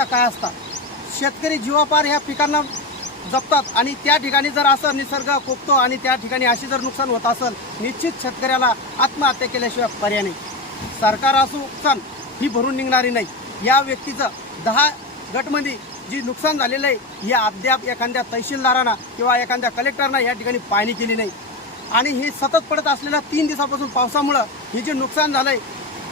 आवश्यकता काय असतात? शेतकरी जीवापार ह्या पिकांना जपतात आणि त्या ठिकाणी जर असं निसर्ग कोपतो आणि त्या ठिकाणी अशी जर नुकसान होत असेल निश्चित शेतकऱ्याला आत्महत्या केल्याशिवाय पर्याय नाही. सरकार असो नुकसान ही भरून निघणारी नाही. या व्यक्तीचं दहा गटमध्ये जी नुकसान झालेलं आहे हे अद्याप एखाद्या तहसीलदारांना किंवा एखाद्या कलेक्टरना या ठिकाणी पाहणी केली नाही. आणि हे सतत पडत असलेल्या तीन दिवसापासून पावसामुळं हे जे नुकसान झालंय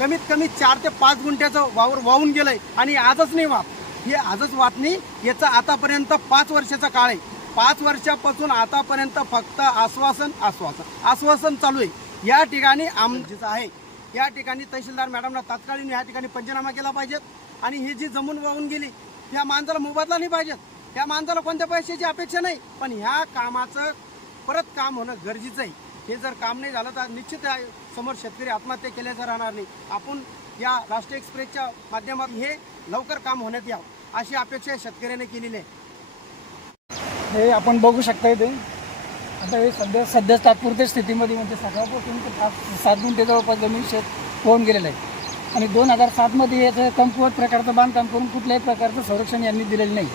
कमीत कमी चार ते पाच गुंठ्याचं वावर वाहून गेलंय आणि आजच नाही वाप हे आजच वाटणी नाही याचा आतापर्यंत पाच वर्षाचा काळ आहे. पाच वर्षापासून आतापर्यंत फक्त आश्वासन आश्वासन आश्वासन चालू आहे. या ठिकाणी आमचं आहे या ठिकाणी तहसीलदार मॅडमना तात्कालीन या ठिकाणी पंचनामा केला पाहिजेत. आणि ही जी जमून वाहून गेली त्या माणसाला मोबदला नाही पाहिजेत. त्या माणसाला कोणत्या पैशाची अपेक्षा नाही. पण ह्या कामाचं परत काम होणं गरजेचं आहे. हे जर काम नाही झालं तर निश्चित आहे, समोर शेतकरी आत्महत्या केल्याचं राहणार नाही. आपण या राष्ट्रीय एक्सप्रेसच्या माध्यमातून हे लवकर काम होण्यात यावं अशी अपेक्षा शेतकऱ्याने केलेली आहे. हे आपण बघू शकता इथे आता हे सध्या सध्या तात्पुरत्या स्थितीमध्ये म्हणजे सकाळपासून ते पाच सात गुंठे जवळपास जमीन शेत होऊन गेलेलं आहे. आणि दोन हजार सातमध्ये याचं कमकुवत प्रकारचं बांधकाम करून कुठल्याही प्रकारचं संरक्षण यांनी दिलेलं नाही.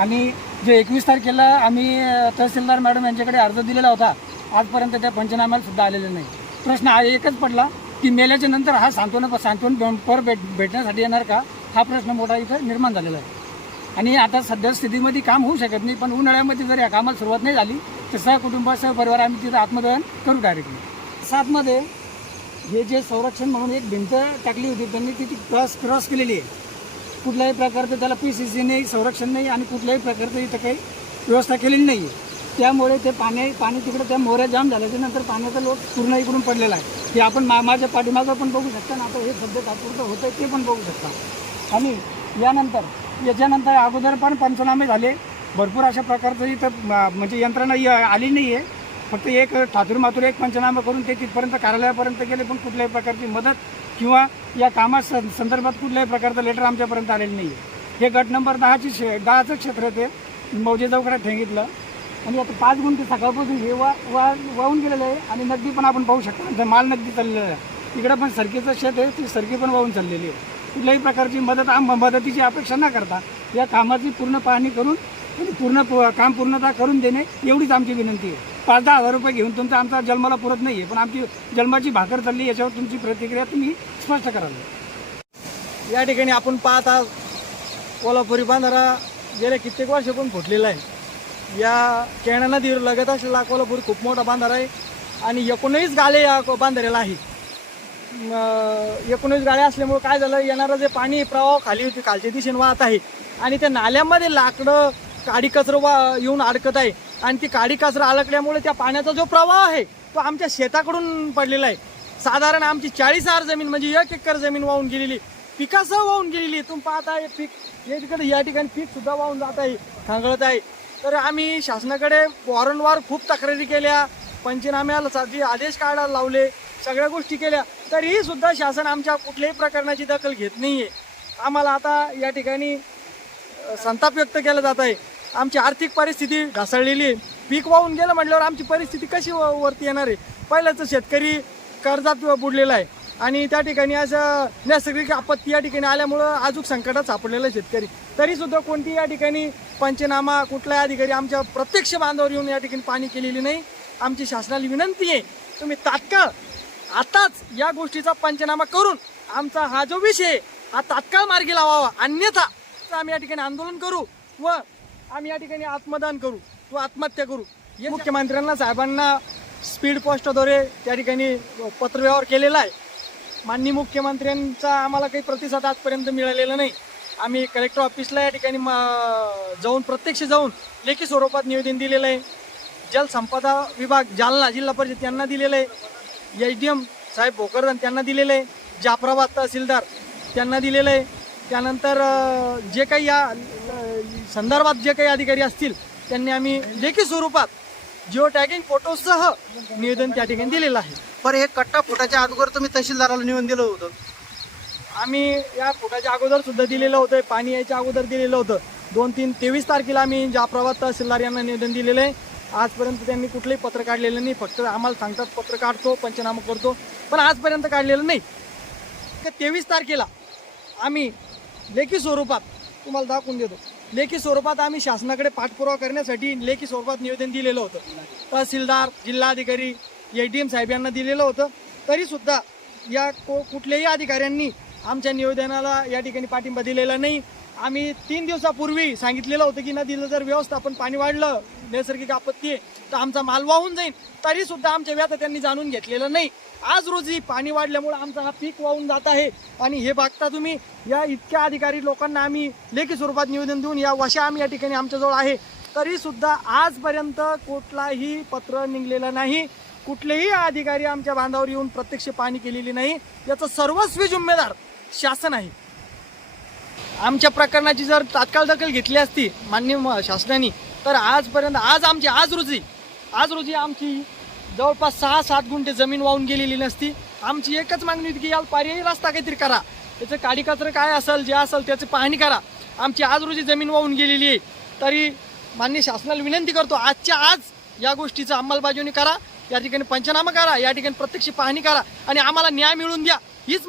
आणि जे एकवीस तारखेला आम्ही तहसीलदार मॅडम यांच्याकडे अर्ज दिलेला होता आजपर्यंत त्या पंचनाम्याला सुद्धा आलेले नाही. प्रश्न हा एकच पडला की मेल्याच्या नंतर हा सांत्वन सांत्वन पर भेट भेटण्यासाठी येणार का? हा प्रश्न मोठा इथं निर्माण झालेला आहे. आणि आता सध्या स्थितीमध्ये काम होऊ शकत नाही पण उन्हाळ्यामध्ये जर या कामाला सुरुवात नाही झाली तर सहकुटुंब सहपरिवार आम्ही तिथं आत्मदहन करू डायरेक्टली सातमध्ये हे जे संरक्षण म्हणून एक भिंत टाकली होती त्यांनी ती क्रॉस क्रॉस केलेली आहे. कुठल्याही प्रकारचं त्याला पी सी सी नाही संरक्षण नाही आणि कुठल्याही प्रकारचं इथं काही व्यवस्था केलेली नाही आहे त्यामुळे ते पाणी पाणी तिकडे त्या मोऱ्या जाम झाल्याच्यानंतर पाण्याचा लोट पूर्ण इकडून पडलेला आहे. ते आपण मा माझ्या पाठीमागं पण बघू शकता ना. आता हे सध्या तात्पुरतं होतं ते पण बघू शकता. आणि यानंतर याच्यानंतर अगोदर पण पंचनामे झाले. भरपूर अशा प्रकारचं इथं म्हणजे यंत्रणा य- आली नाही आहे फक्त एक ठातूर मातूर एक पंचनामा करून ते तिथपर्यंत कार्यालयापर्यंत गेले पण कुठल्याही प्रकारची मदत किंवा या कामा संदर्भात कुठल्याही प्रकारचं लेटर आमच्यापर्यंत आलेलं नाही आहे हे गट नंबर दहाची शे दहाचं क्षेत्र ते. मौजे चौकडा ठेंगीतलं. आणि आता पाच गुंठे सकाळपासून हे वा वा वाहून गेलेलं आहे आणि नगदी पण आपण पाहू शकता. माल नगदी चाललेला आहे. तिकडं पण सरकीचं शेत आहे ती सरकी पण वाहून चाललेली आहे. कुठल्याही प्रकारची मदत आम मदतीची अपेक्षा न करता या कामाची पूर्ण पाहणी करून आणि पूर्ण काम पूर्णतः करून देणे एवढीच आमची विनंती आहे. पाच दहा हजार रुपये घेऊन तुमचा आमचा जन्माला पुरत नाही आहे पण आमची जन्माची भाकर चालली याच्यावर तुमची प्रतिक्रिया तुम्ही स्पष्ट कराल. या ठिकाणी आपण पाहत आहात कोल्हापुरी बांधारा गेल्या कित्येक वर्षापासून फुटलेला आहे. या केणा नदीवर लगत असलेला कोल्हापूर खूप मोठा बांधारा आहे. आणि एकोणीस गाळे या को- बांधाऱ्याला आहे. एकोणीस गाळे असल्यामुळे काय झालं येणारं जे पाणी प्रवाह खाली होती खालच्या दिशेने वाहत आहे. आणि त्या नाल्यामध्ये लाकडं काडी कचरं वा येऊन अडकत आहे. आणि ती काडी कचरं अडकल्यामुळे त्या पाण्याचा जो प्रवाह आहे तो आमच्या शेताकडून पडलेला आहे. साधारण आमची चाळीस हजार जमीन म्हणजे एक एकर जमीन वाहून गेलेली. पिकासह वाहून गेलेली तुम्ही पाहता आहे पीक. या ठिकाणी या ठिकाणी पीक सुद्धा वाहून जात आहे खांगळत आहे. तर आम्ही शासनाकडे वारंवार खूप तक्रारी केल्या. पंचनाम्याला साधी आदेश काढायला लावले. सगळ्या गोष्टी केल्या. तरीही सुद्धा शासन आमच्या कुठल्याही प्रकरणाची दखल घेत नाही आहे आम्हाला आता या ठिकाणी संताप व्यक्त केला जात आहे. आमची आर्थिक परिस्थिती ढासळलेली आहे. पीक वाहून गेलं म्हटल्यावर आमची परिस्थिती कशी व- वरती येणार आहे? पहिल्याचं शेतकरी कर्जात बुडलेला आहे. आणि त्या ठिकाणी असं नैसर्गिक आपत्ती या ठिकाणी आल्यामुळं अजून संकटात सापडलेला शेतकरी. तरी सुद्धा कोणती या ठिकाणी पंचनामा कुठलाही अधिकारी आमच्या प्रत्यक्ष बांधावर येऊन या ठिकाणी पाणी केलेली नाही. आमची शासनाला विनंती आहे तुम्ही तात्काळ आताच या गोष्टीचा पंचनामा करून आमचा हा जो विषय आहे, हा तात्काळ मार्गी लावावा. अन्यथा आम्ही या ठिकाणी आंदोलन करू व आम्ही या ठिकाणी आत्मदान करू व आत्महत्या करू. हे मुख्यमंत्र्यांना साहेबांना स्पीड पोस्टद्वारे त्या ठिकाणी पत्रव्यवहार केलेला आहे. माननीय मुख्यमंत्र्यांचा आम्हाला काही प्रतिसाद आजपर्यंत मिळालेला नाही. आम्ही कलेक्टर ऑफिसला या ठिकाणी म- जाऊन प्रत्यक्ष जाऊन लेखी स्वरूपात निवेदन दिलेलं आहे. जलसंपदा विभाग जालना जिल्हा परिषद यांना दिलेलं आहे. एच डी एम साहेब भोकरदन त्यांना दिलेलं आहे. जाफराबाद तहसीलदार त्यांना दिलेलं आहे. त्यानंतर जे काही या संदर्भात जे काही अधिकारी असतील त्यांनी आम्ही लेखी स्वरूपात जिओ टॅगिंग फोटोसह निवेदन त्या ठिकाणी दिलेलं आहे. पर हे कट्टा फुटाच्या अगोदर तुम्ही तहसीलदाराला निवडून दिलं होतं. आम्ही या फुटाच्या अगोदर सुद्धा दिलेलं होतं पाणी यायच्या अगोदर दिलेलं होतं. दोन तीन तेवीस तारखेला आम्ही जाफराबाद तहसीलदार यांना निवेदन दिलेलं आहे. आजपर्यंत त्यांनी कुठलंही पत्र काढलेलं नाही फक्त आम्हाला सांगतात पत्र काढतो पंचनामा करतो पण आजपर्यंत काढलेलं नाही. तेवीस तारखेला आम्ही लेखी स्वरूपात तुम्हाला दाखवून देतो. लेखी स्वरूपात आम्ही शासनाकडे पाठपुरावा करण्यासाठी लेखी स्वरूपात निवेदन दिलेलं होतं. तहसीलदार जिल्हाधिकारी ए डी एम साहेब यांना दिलेलं होतं. तरीसुद्धा या को कुठल्याही अधिकाऱ्यांनी आमच्या निवेदनाला या ठिकाणी पाठिंबा दिलेला नाही. आम्ही तीन दिवसापूर्वी सांगितलेलं होतं की नदीला जर व्यवस्थापन पाणी वाढलं नैसर्गिक आपत्ती आहे तर आमचा माल वाहून जाईल तरी सुद्धा आमच्या व्यात त्यांनी जाणून घेतलेलं नाही. आज रोजी पाणी वाढल्यामुळे आमचा हा पीक वाहून जात आहे. आणि हे बघता तुम्ही या इतक्या अधिकारी लोकांना आम्ही लेखी स्वरूपात निवेदन देऊन या वशा आम्ही या ठिकाणी आमच्याजवळ आहे. तरीसुद्धा आजपर्यंत कुठलाही पत्र निघलेलं नाही. कुठलेही अधिकारी आमच्या बांधावर येऊन प्रत्यक्ष पाणी केलेली नाही. याचं सर्वस्वी जिम्मेदार शासन आहे आमच्या प्रकरणाची जर तात्काळ दखल घेतली असती मान्य म- शासनाने तर आजपर्यंत आज आमची आज रोजी आज रोजी आमची जवळपास सहा सात गुंठे जमीन वाहून गेलेली नसती. आमची एकच मागणी होती की याला पर्यायी रस्ता काहीतरी करा. त्याचं काडीकचरं काय असेल जे असेल त्याची पाहणी करा. आमची आज रोजी जमीन वाहून गेलेली आहे. तरी मान्य शासनाला विनंती करतो आजच्या आज या गोष्टीचं अंमलबजावणी करा. या ठिकाणी पंचनामा करा. या ठिकाणी प्रत्यक्ष पाहणी करा. आणि आम्हाला न्याय मिळवून द्या. हीच